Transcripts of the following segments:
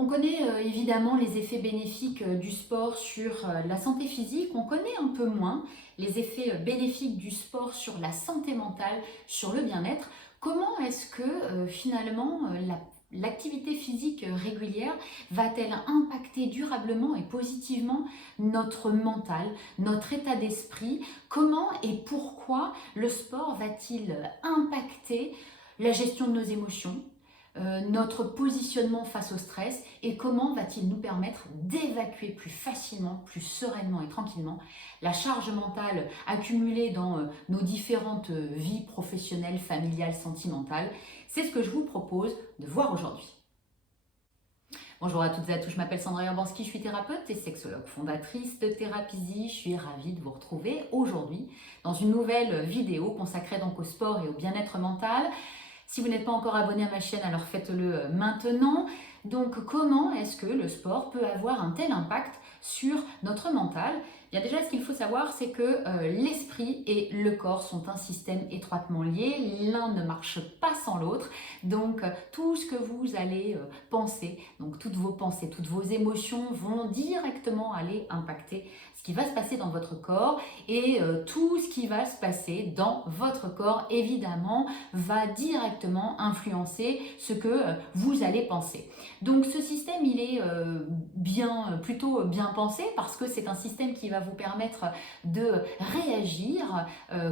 On connaît évidemment les effets bénéfiques du sport sur la santé physique, on connaît un peu moins les effets bénéfiques du sport sur la santé mentale, sur le bien-être. Comment est-ce que finalement l'activité physique régulière va-t-elle impacter durablement et positivement notre mental, notre état d'esprit? Comment et pourquoi le sport va-t-il impacter la gestion de nos émotions, notre positionnement face au stress et comment va-t-il nous permettre d'évacuer plus facilement, plus sereinement et tranquillement la charge mentale accumulée dans nos différentes vies professionnelles, familiales, sentimentales. C'est ce que je vous propose de voir aujourd'hui. Bonjour à toutes et à tous, je m'appelle Sandra Urbanski, je suis thérapeute et sexologue, fondatrice de Thérapie. Je suis ravie de vous retrouver aujourd'hui dans une nouvelle vidéo consacrée donc au sport et au bien-être mental. Si vous n'êtes pas encore abonné à ma chaîne, alors faites-le maintenant. Donc comment est-ce que le sport peut avoir un tel impact sur notre mental? Bien déjà, ce qu'il faut savoir, c'est que l'esprit et le corps sont un système étroitement lié. L'un ne marche pas sans l'autre. Donc tout ce que vous allez penser, donc toutes vos pensées, toutes vos émotions vont directement aller impacter ce qui va se passer dans votre corps et tout ce qui va se passer dans votre corps, évidemment, va directement influencer ce que vous allez penser. Donc ce système, il est plutôt bien pensé parce que c'est un système qui va vous permettre de réagir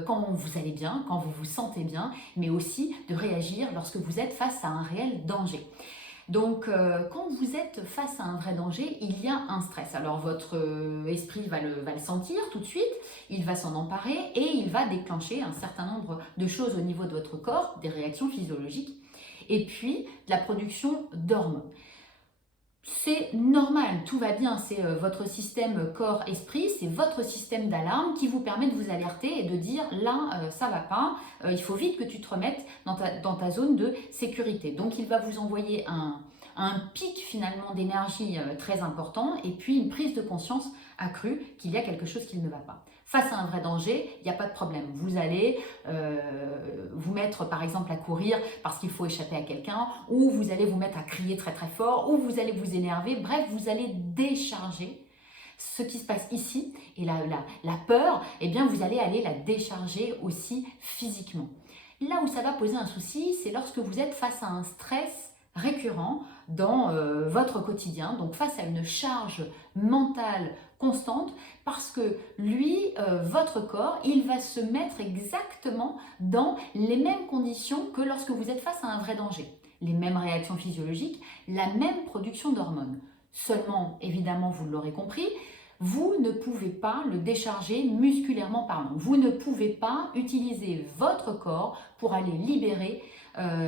quand vous allez bien, quand vous vous sentez bien, mais aussi de réagir lorsque vous êtes face à un réel danger. Donc, quand vous êtes face à un vrai danger, il y a un stress. Alors, votre esprit va le sentir tout de suite, il va s'en emparer et il va déclencher un certain nombre de choses au niveau de votre corps, des réactions physiologiques, et puis de la production d'hormones. C'est normal, tout va bien, c'est votre système corps-esprit, c'est votre système d'alarme qui vous permet de vous alerter et de dire là, ça va pas, il faut vite que tu te remettes dans ta zone de sécurité. Donc il va vous envoyer un pic finalement d'énergie très important et puis une prise de conscience accrue qu'il y a quelque chose qui ne va pas. Face à un vrai danger, il n'y a pas de problème. Vous allez vous mettre par exemple à courir parce qu'il faut échapper à quelqu'un, ou vous allez vous mettre à crier très très fort, ou vous allez vous énerver. Bref, vous allez décharger ce qui se passe ici. Et la peur, eh bien vous allez aller la décharger aussi physiquement. Là où ça va poser un souci, c'est lorsque vous êtes face à un stress récurrent dans votre quotidien, donc face à une charge mentale constante, parce que lui, votre corps, il va se mettre exactement dans les mêmes conditions que lorsque vous êtes face à un vrai danger. Les mêmes réactions physiologiques, la même production d'hormones. Seulement, évidemment, vous l'aurez compris, vous ne pouvez pas le décharger musculairement parlant. Vous ne pouvez pas utiliser votre corps pour aller libérer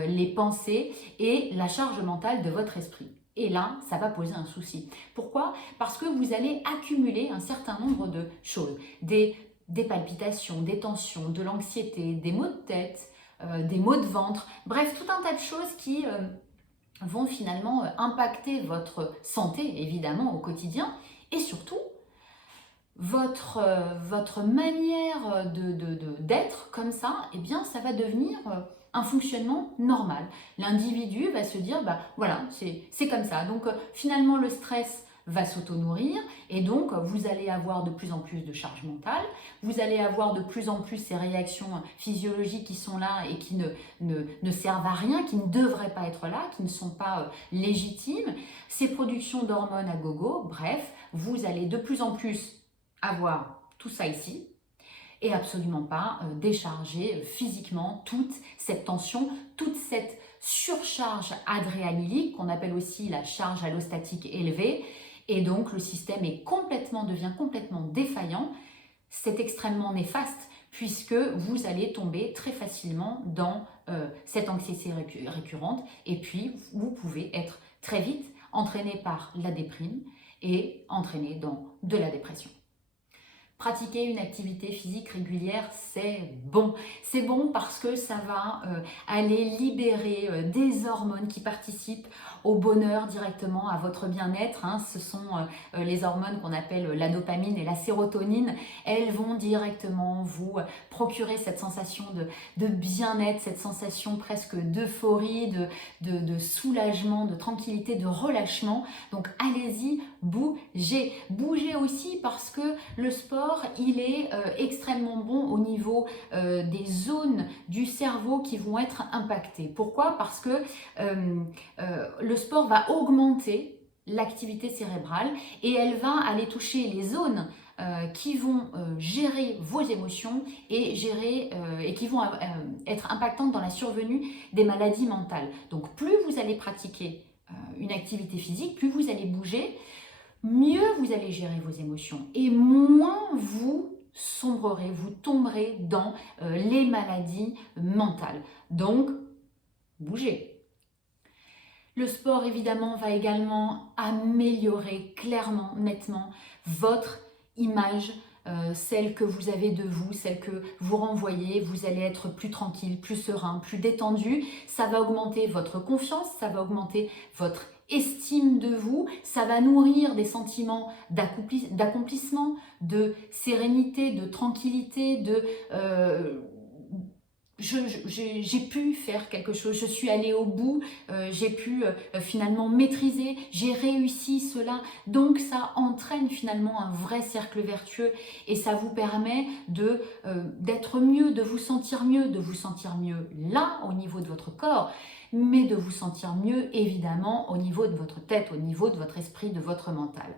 les pensées et la charge mentale de votre esprit. Et là, ça va poser un souci. Pourquoi? Parce que vous allez accumuler un certain nombre de choses. Des palpitations, des tensions, de l'anxiété, des maux de tête, des maux de ventre. Bref, tout un tas de choses qui vont finalement impacter votre santé, évidemment, au quotidien. Et surtout, votre manière d'être comme ça, eh bien, ça va devenir un fonctionnement normal. L'individu va se dire, bah voilà, c'est comme ça. Donc finalement, le stress va s'auto-nourrir et donc vous allez avoir de plus en plus de charge mentale, vous allez avoir de plus en plus ces réactions physiologiques qui sont là et qui ne servent à rien, qui ne devraient pas être là, qui ne sont pas légitimes, ces productions d'hormones à gogo, bref, vous allez de plus en plus avoir tout ça ici et absolument pas décharger physiquement toute cette tension, toute cette surcharge adrénaline qu'on appelle aussi la charge allostatique élevée et donc le système devient complètement défaillant. C'est extrêmement néfaste puisque vous allez tomber très facilement dans cette anxiété récurrente et puis vous pouvez être très vite entraîné par la déprime et entraîné dans de la dépression. Pratiquer une activité physique régulière, c'est bon. C'est bon parce que ça va aller libérer des hormones qui participent au bonheur directement, à votre bien-être. Hein. Ce sont les hormones qu'on appelle la dopamine et la sérotonine. Elles vont directement vous procurer cette sensation de bien-être, cette sensation presque d'euphorie, de soulagement, de tranquillité, de relâchement. Donc allez-y, bougez. Bougez aussi parce que le sport, il est extrêmement bon au niveau des zones du cerveau qui vont être impactées. Pourquoi? Parce que le sport va augmenter l'activité cérébrale et elle va aller toucher les zones qui vont gérer vos émotions et, et qui vont être impactantes dans la survenue des maladies mentales. Donc plus vous allez pratiquer une activité physique, plus vous allez bouger, mieux vous allez gérer vos émotions et moins vous sombrerez, vous tomberez dans les maladies mentales. Donc, bougez. Le sport, évidemment, va également améliorer clairement, nettement, votre image, celle que vous avez de vous, celle que vous renvoyez. Vous allez être plus tranquille, plus serein, plus détendu. Ça va augmenter votre confiance, ça va augmenter votre estime de vous, ça va nourrir des sentiments d'accomplissement, de sérénité, de tranquillité, j'ai pu faire quelque chose, je suis allée au bout, j'ai pu finalement maîtriser, j'ai réussi cela. Donc ça entraîne finalement un vrai cercle vertueux et ça vous permet d'être mieux, de vous sentir mieux là au niveau de votre corps, mais de vous sentir mieux évidemment au niveau de votre tête, au niveau de votre esprit, de votre mental.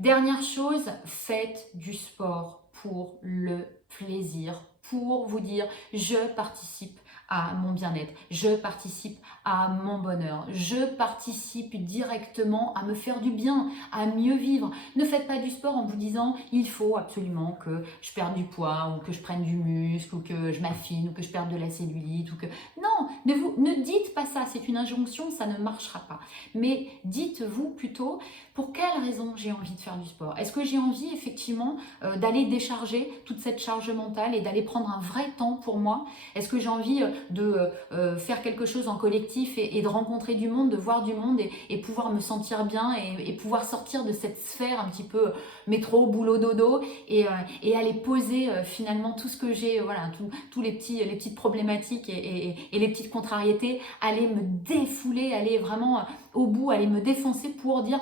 Dernière chose, faites du sport pour le plaisir, pour vous dire je participe à mon bien-être, je participe à mon bonheur, je participe directement à me faire du bien, à mieux vivre. Ne faites pas du sport en vous disant il faut absolument que je perde du poids ou que je prenne du muscle ou que je m'affine ou que je perde de la cellulite ou que... Non, ne dites pas ça, c'est une injonction, ça ne marchera pas. Mais dites-vous plutôt pour quelle raison j'ai envie de faire du sport. Est-ce que j'ai envie effectivement d'aller décharger toute cette charge mentale et d'aller prendre un vrai temps pour moi? Est-ce que j'ai envie de faire quelque chose en collectif et de rencontrer du monde, de voir du monde et pouvoir me sentir bien et pouvoir sortir de cette sphère un petit peu métro, boulot, dodo et aller poser finalement tout ce que j'ai, voilà, tous les petites problématiques et les petites contrariétés, aller me défouler, aller vraiment au bout, aller me défoncer pour dire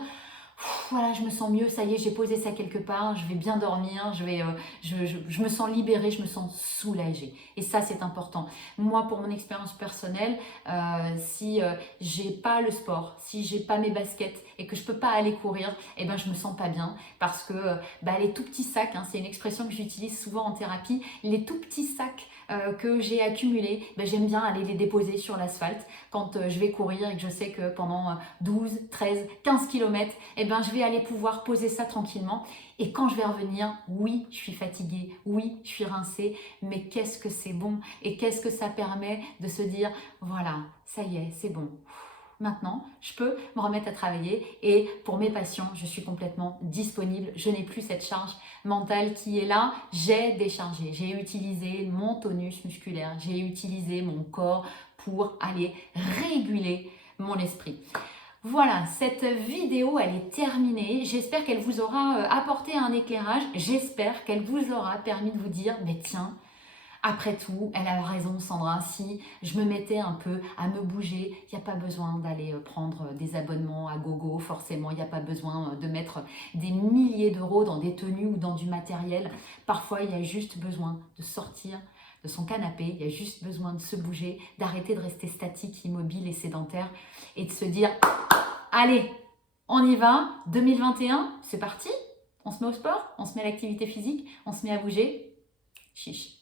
voilà, je me sens mieux, ça y est, j'ai posé ça quelque part, je vais bien dormir, je me sens libérée, je me sens soulagée. Et ça, c'est important. Moi, pour mon expérience personnelle, si j'ai pas le sport, si j'ai pas mes baskets et que je peux pas aller courir, eh ben, je me sens pas bien parce que les tout petits sacs, hein, c'est une expression que j'utilise souvent en thérapie, les tout petits sacs que j'ai accumulés, j'aime bien aller les déposer sur l'asphalte quand je vais courir et que je sais que pendant 12, 13, 15 km, je vais aller pouvoir poser ça tranquillement. Et quand je vais revenir, oui, je suis fatiguée, oui, je suis rincée, mais qu'est-ce que c'est bon et qu'est-ce que ça permet de se dire, voilà, ça y est, c'est bon. Maintenant, je peux me remettre à travailler et pour mes patients, je suis complètement disponible. Je n'ai plus cette charge mentale qui est là. J'ai déchargé, j'ai utilisé mon tonus musculaire, j'ai utilisé mon corps pour aller réguler mon esprit. Voilà, cette vidéo, elle est terminée. J'espère qu'elle vous aura apporté un éclairage. J'espère qu'elle vous aura permis de vous dire, mais tiens, après tout, elle a raison Sandra, si je me mettais un peu à me bouger, il n'y a pas besoin d'aller prendre des abonnements à gogo, forcément, il n'y a pas besoin de mettre des milliers d'euros dans des tenues ou dans du matériel. Parfois, il y a juste besoin de sortir de son canapé, il y a juste besoin de se bouger, d'arrêter de rester statique, immobile et sédentaire et de se dire, allez, on y va, 2021, c'est parti, on se met au sport, on se met à l'activité physique, on se met à bouger, chiche.